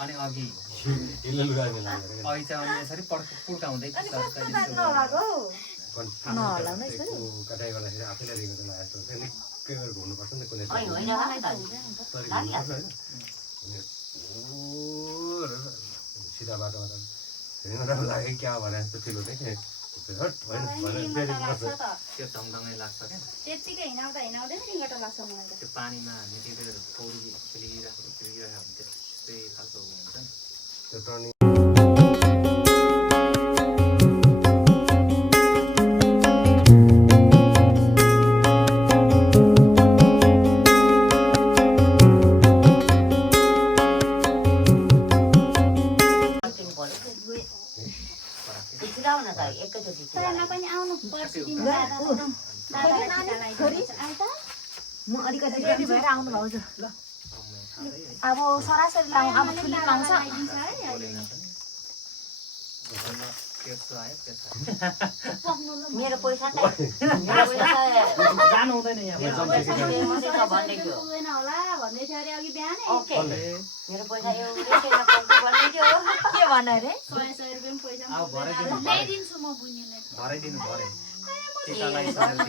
अनि अघि इल्ले लुगा नि लागेर अघि चाहिँ अनि यसरी पुड्काउँदै नहला नै छ कटाइ गर्दाखेरि आफैले रेको जस्तो लाग्छ त्यही निकै बेर घुम्नु पर्छ नि कुनै सिधा बाटोमा त हिँड्न लाग्यो क्या भने जस्तो फिल हुँदै थियो हट होइन त्यो ढङढङै लाग्छ क्या त्यतिकै हिँडाउँदा हिँडाउँदै रिङ्गटा लाग्छ मलाई त त्यो पानीमा हामी टिपेर पौडी खेलिरहेको त्यस्तै खालको हुन्छ नि त्यो टर्निङ म अलिकति रेडी भएर आउनु भाउजू अब सरासरी लाउँ अब ठुली लाउँछ मेरो पैसा त जानु हुँदैन यहाँ पुग्दैन होला भन्दै थियो अरे अघि बिहानै मेरो पैसा भन्दै थियो के भन्नु अरे 100 रुपैयाँ पैसा ल्याइदिन्छु म बुनिलाई भराइदिनु भरे टिकालाई सरेर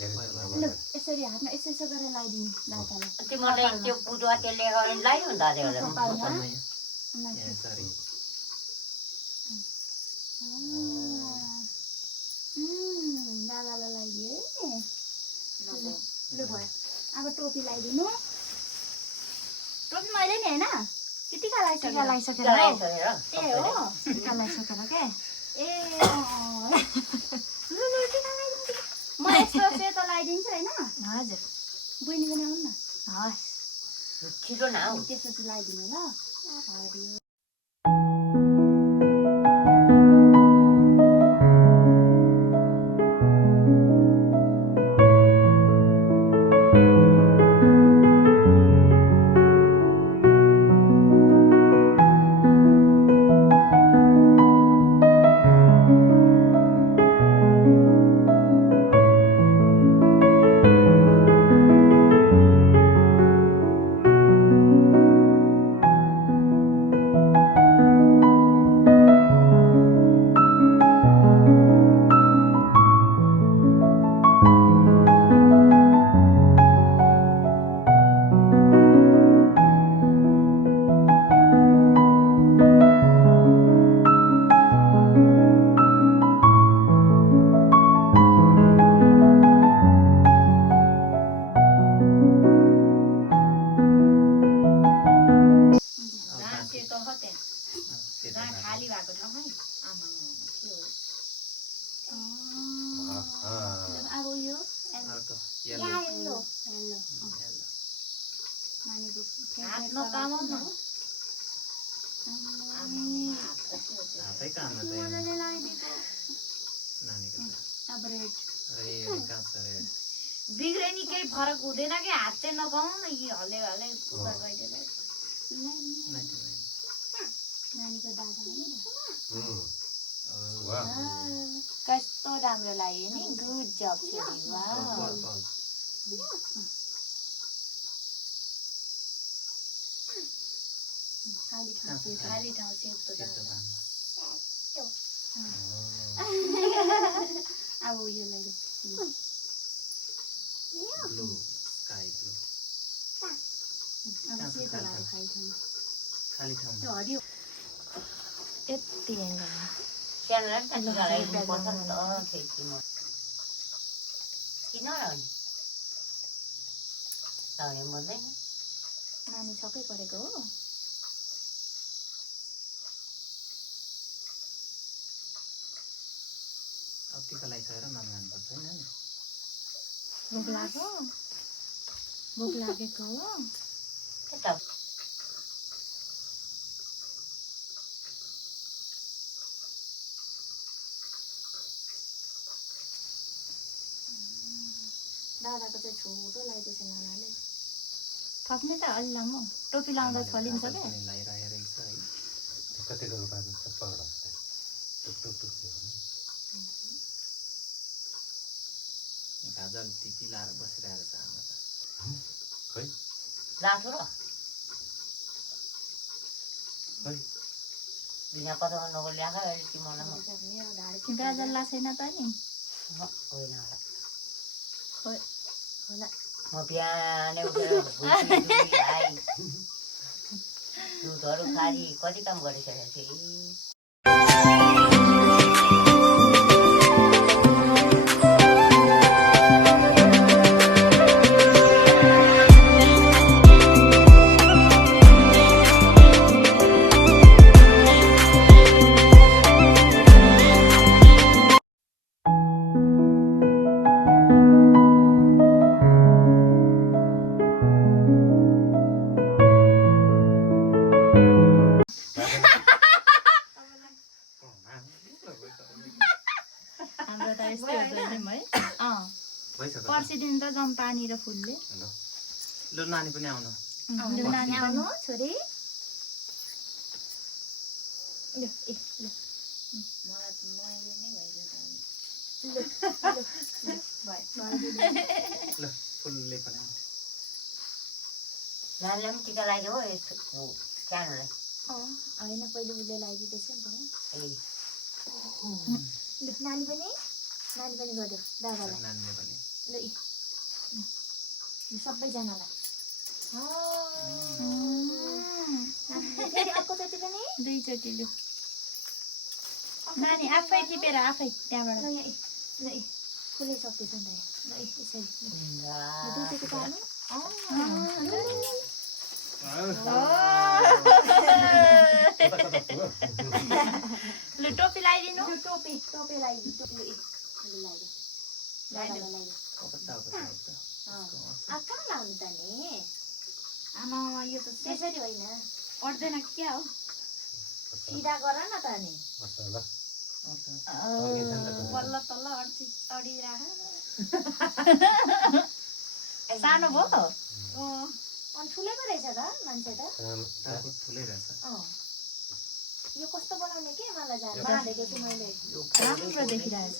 यसरी हातमा यसो गरेर लगाइदिनु दातालाई तिमीले त्यो बुदुवा त्यसले गरेर लगाइदिनु दाजुले दादालाई लगाइदियो है लु भयो अब टोपी लगाइदिनु टोपी मैले नि होइन टिका लगाइसकेर ए हो टिका लगाइसकेर के ए म यस्तो सेतो लगाइदिन्छु होइन हजुर बहिनी पनि आउनु न हस् छिटो न आऊ त्यसपछि लगाइदिनु ल हरियो खाली भएको ठाउँमा आमा के हो अब यो येलो नानीको हात नकामौ न हातै काममा चाहिँ नानीको अब रेड बिग्रे नि केही फरक हुँदैन कि हात चाहिँ नकाउनु न यी हल्ले हल्ले उता गइदिएला नानीको दादा कस्तो राम्रो लाग्यो नि गुड जब छोरी खाली ठाउँ सेतो अब यो लगाइदियो ब्लू स्काई ब्लू अब सेतो लगाएर खाली ठाउँमा हरियो यति एङ्गलमा त्यहाँनिर पर्छ नि त खिड्कीमा किन रहने लाउने भन्दैन नानी सबै परेको हो अब टिका लगाइसकेर मान्नुपर्छ होइन भोक लागेको हो दादाको चाहिँ छोटो लगाइदिएछ नानाले थप्ने त अलि लामो टोपी लाउँदा फलिन्छ क्या काजल टिपी लाएर बसिरहेको छ आमा त खै लासो र खै बिना कता नगो ल्याएको अहिले तिमीलाई गाजल्ला छैन त नि होइन होला खोइ होला म बिहानै उठेर भुसी खाइ दुधहरू खारी कति काम गरिसकेको थिएँ हाम्रो त यस्तै हो जहिले है भइसक्यो पर्सिदिन त जम पानी र फुलले ल लु नानी पनि आउनु लु नानी आउनु छोरी ल ए ल मलाई त मैले नै भइरहेको ल फुलले पनि आउनु नानीलाई पनि टिका लाग्यो हो यस्तो सानोलाई होइन पहिले उसले लगाइदिँदैछ नि त ए ल नानी पनि गरिदेऊ दादालाई नानीले पनि ल सबैजनालाई फेरि अर्कोचोटि पनि दुईचोटि लु नानी आफै टिपेर आफै त्यहाँबाट ल फुलै सक्दैछ नि त ल यसरी दुईचोटि पार्नु लु टोपी लगाइदिनु टोपी लगाइदिनु टोपी लगाइदिनु कहाँ लाउनु त नि आमा यो त त्यसरी होइन अट्दैन क्या हो सिधा गर न त नि बल्ल तल्ल अडिराख सानो भयो अनि ठुलेको रहेछ त मान्छे त ठुलै रहेछ यो कस्तो बनाउने के मलाई जानेको छु मैले राम्रो देखिरहेछ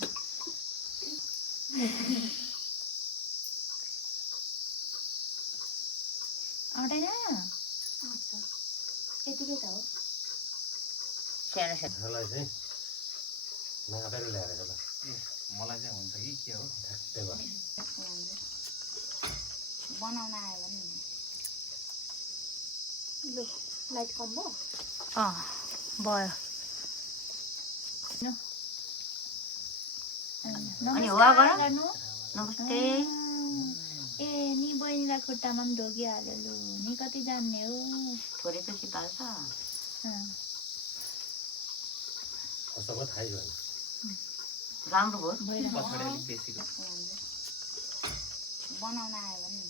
आउँदैन यतिकै त हो सानो सानो मलाई चाहिँ नापेर ल्याएर ल मलाई चाहिँ हुन्छ कि के हो ठ्याक्कै भयो बनाउन आयो भने लु लाइट कम भयो अनि हुवा गर नमस्ते ए नि बहिनीलाई खुट्टामा पनि ढोगिहाल्यो लु नि कति जान्ने हो थोरै त सिपाल्छ कस्तो भयो थाहै भएन राम्रो भयो पछाडि अलिक बेसीको बनाउन आयो भने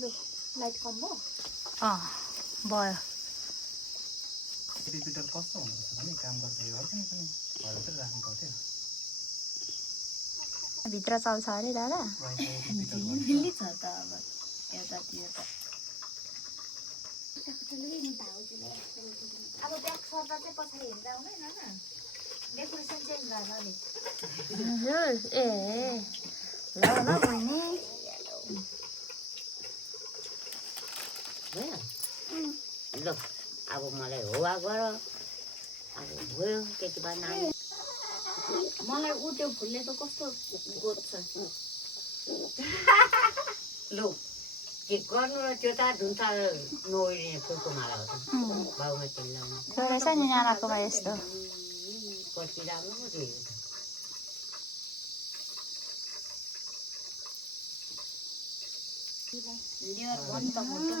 लु लाइट कम भयो रिपिटर कस्तो हुनुपर्छ भने काम गर्दै गर्छ नि पनि घरतिर राख्नु पर्थ्यो भित्र चल्छ अरे दादा झिलिमिली छ त अब यतातिर त अब ब्याक सर्दा चाहिँ पछाडि हेर्दा हुँदैन न डेकोरेसन चेन्ज गर्न नि ए ल बहिनी ल अब मलाई हुवा गर अब भयो त्यति बाद नानी मलाई ऊ त्यो फुलले त कस्तो गोज्छ लु के गर्नु र त्यो त धुन्चा नओइलिने फुलको माला हो त बाउमा तेल लाउनु एउटा छ नि नानाकोमा यस्तो कति राम्रो पो त्यो लेयर पनि त मोटो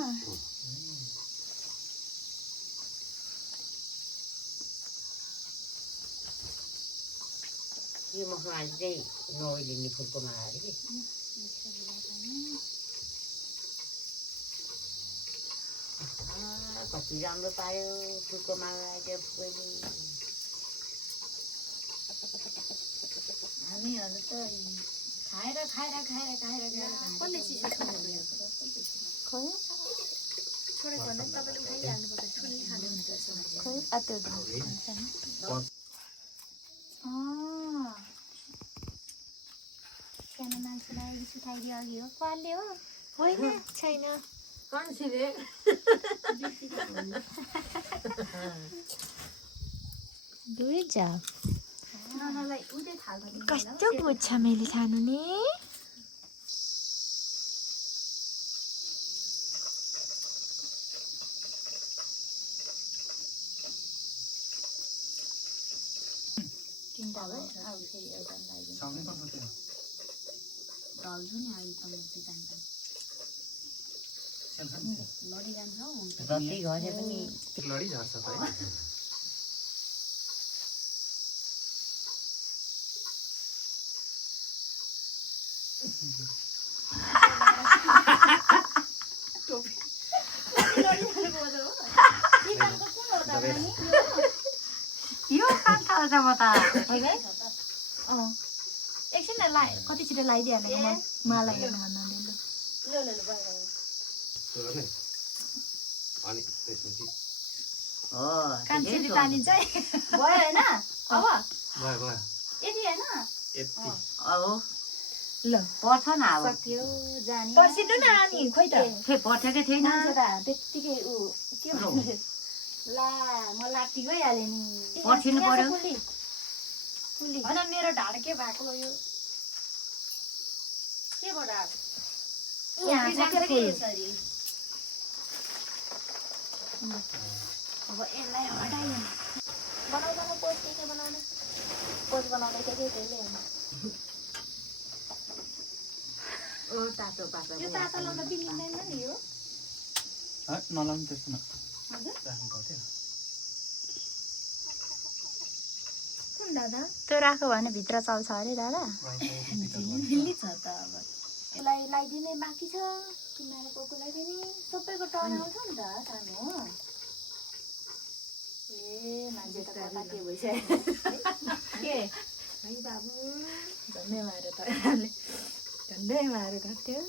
यो मखमली चाहिँ नओइलिने फुलको माला अरे कि कति राम्रो पायो फुलको माला त्यो फुलले हामीहरू त खाएर कसले चिसो छोडेको भन्दा तपाईँले उठाइहाल्नुपर्छ ठुली खानुहुन्छ रिस उठाइदियो अघि हो पालले हो होइन छैन दुईजा ननलाई उतै थाल कस्तो बुझ्छ मैले खानु नि तिनटा भयो अब फेरि एउटा लगाइदिनु साउन्डै गर्नु थियो दल्छु नि अहिले त म पितान्त लडिरहन्छ हौ जति घरे पनि लडी झर्छ त होइन यो कान्छ म त एकछिन कति छिटो लगाइदिइहालेको माला हेर्नु भन्दा सुन नि अनि त्यसपछि हो कान्छीले तानिन्छ है भयो होइन अब भयो भयो यति होइन यति अब ल पर्छ न अब सक्यो जाने पर्सिनु न अनि खोइ त खै पर्थेकै थिएन मान्छे त त्यत्तिकै ऊ के भन्नु ला म लाटी गइहालेँ नि पर्सिनु पर्यो होइन मेरो ढाड के भएको यो केबाट आएको यहाँ जान्छ छ कि फुल। यसरी अब यसलाई हटाइयो बनाउँदैन पोस्ट के बनाउने पोस्ट बनाउँदै थियो कि त्यसले ओ तातो पातो यो तातो लाउँदा बिग्रिँदैन नि यो नलाउनु त्यस्तोमा हजुर राख्नु पर्थ्यो कुन दादा त्यो राख्यो भने भित्र चल्छ अरे दादा दिल्ली छ त अब यसलाई लगाइदिने बाँकी छ तिमीहरूको कोलाई पनि सबैको टर्न आउँछ नि त सानो ए मान्छे त कता के भइसक्यो के है बाबु झन्डै मारेर त झन्डै मारेर गर्थ्यो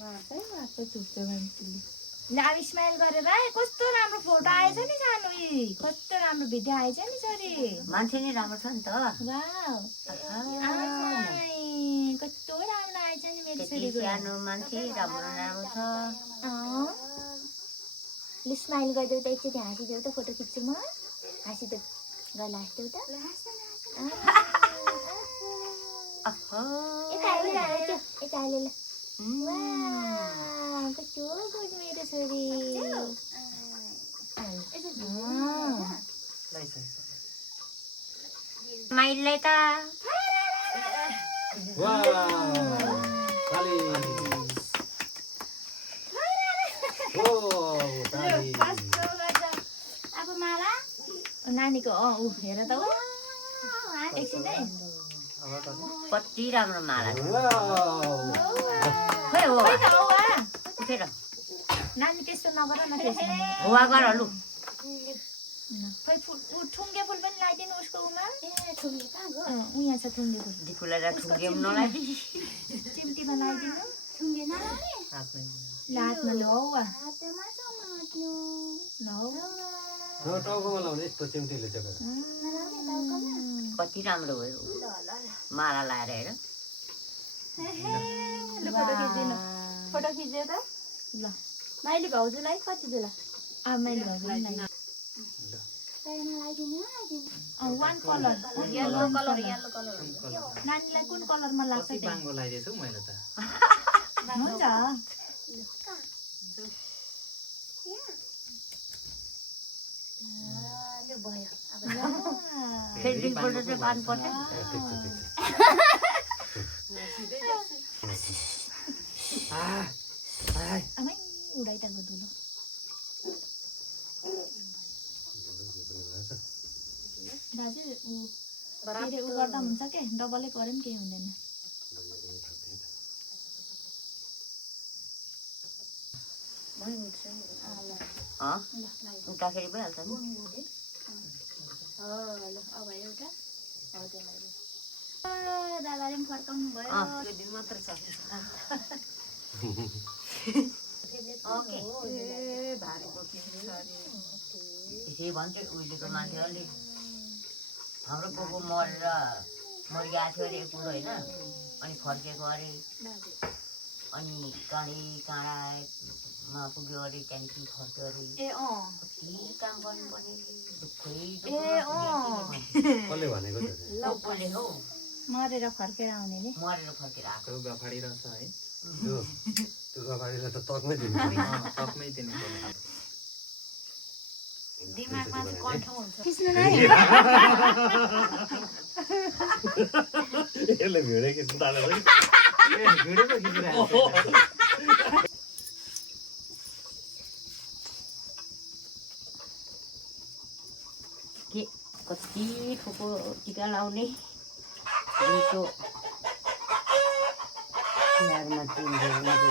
वापै चुप्छ मान्छेले ल अब स्माइल गरेर है कस्तो राम्रो फोटो आएछ नि सानो कस्तो राम्रो भिडियो आएछ नि छोरी मान्छे नै राम्रो छ नि त वाउ कस्तो राम्रो आएछ नि मेरो त्यति छोरीको सानो मान्छे राम्रो राम्रो छ ल स्माइल गरिदेऊ त एकचोटि हाँसिदेऊ त फोटो खिच्छु म हाँसिदेऊ गला हाँसिदेऊ त यता अहिले ल वाउ कस्तो गुड मेरो छोरी माइललाई त अब माला नानीको ऊ हेर त ऊ एकछिन है कति राम्रो माला छ खै हो खै त औ उठेर नानी त्यस्तो नगर न त्यसमा हुवा गर लु खै फुल ठुङ्गे फुल पनि लगाइदिनु उसको उमा ए ठुङ्गे कहाँ गयो ऊ यहाँ छ ठुङ्गे फुल दिकुलाई ठुङ्गे पनि नलाइ चिम्टीमा लगाइदिनु ठुङ्गे नलाउने लातमा ल हौ हातमा समात्नु ल हौ टाउकोमा लाउने यस्तो चिम्टीले चाहिँ नलाउने टाउकोमा कति राम्रो भयो ल ल माला लाएर हेर ल फोटो खिच्दिनु फोटो खिच्यो त ल माइली भाउजूलाई कति बेला अब मैले भएको वान कलर येल्लो कलर नानीलाई कुन कलरमा लाग्छ कति त्यही बाङ्गो लगाइदिएछु मैले त हुन्छ त्यो भयो अब फेरि दुईपल्ट चाहिँ पानी पर्छ आमै उडाइटाको दुलो दाजु ऊ फेरि ऊ गर्दा हुन्छ के डबलै पऱ्यो पनि केही हुँदैन उठ्दाखेरि भइहाल्छ नि ल अब एउटा हो त्यसलाई दादाले पनि फर्काउनु भयो यो दिन मात्र छ ओके त्यसै भन्छ उहिलेको मान्छे अलिक हाम्रो कोको मरेर मरिया थियो अरे एकपल्ट होइन अनि फर्केको अरे अनि काँडामा पुग्यो अरे त्यहाँदेखि फर्क्यो अरे ए कति काम गर्नुपर्ने दुःखै कसले भनेको त दुःखले हौ मरेर फर्केर आउने नि मरेर फर्केर आएको त्यो गफाडी रहेछ है त्यो गफाडीलाई त तकमै दिनु सकमै दिनुपर्ने दिमागमा चाहिँ कन्ठ हुन्छ खिच्नु नै यसले भिडै खिच्नु थालेको भिडियो पो खिचिरहेको के कति ठुलो टिका लाउने दिउँसो तिहारमा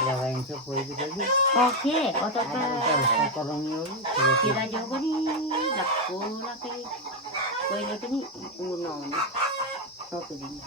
लगाइन्छ पहिले पहिले के अचार कराउने हो टिका ल्याउ पनि लाक्को लाक्कै कहिले पनि उ नहुने सकिदिनु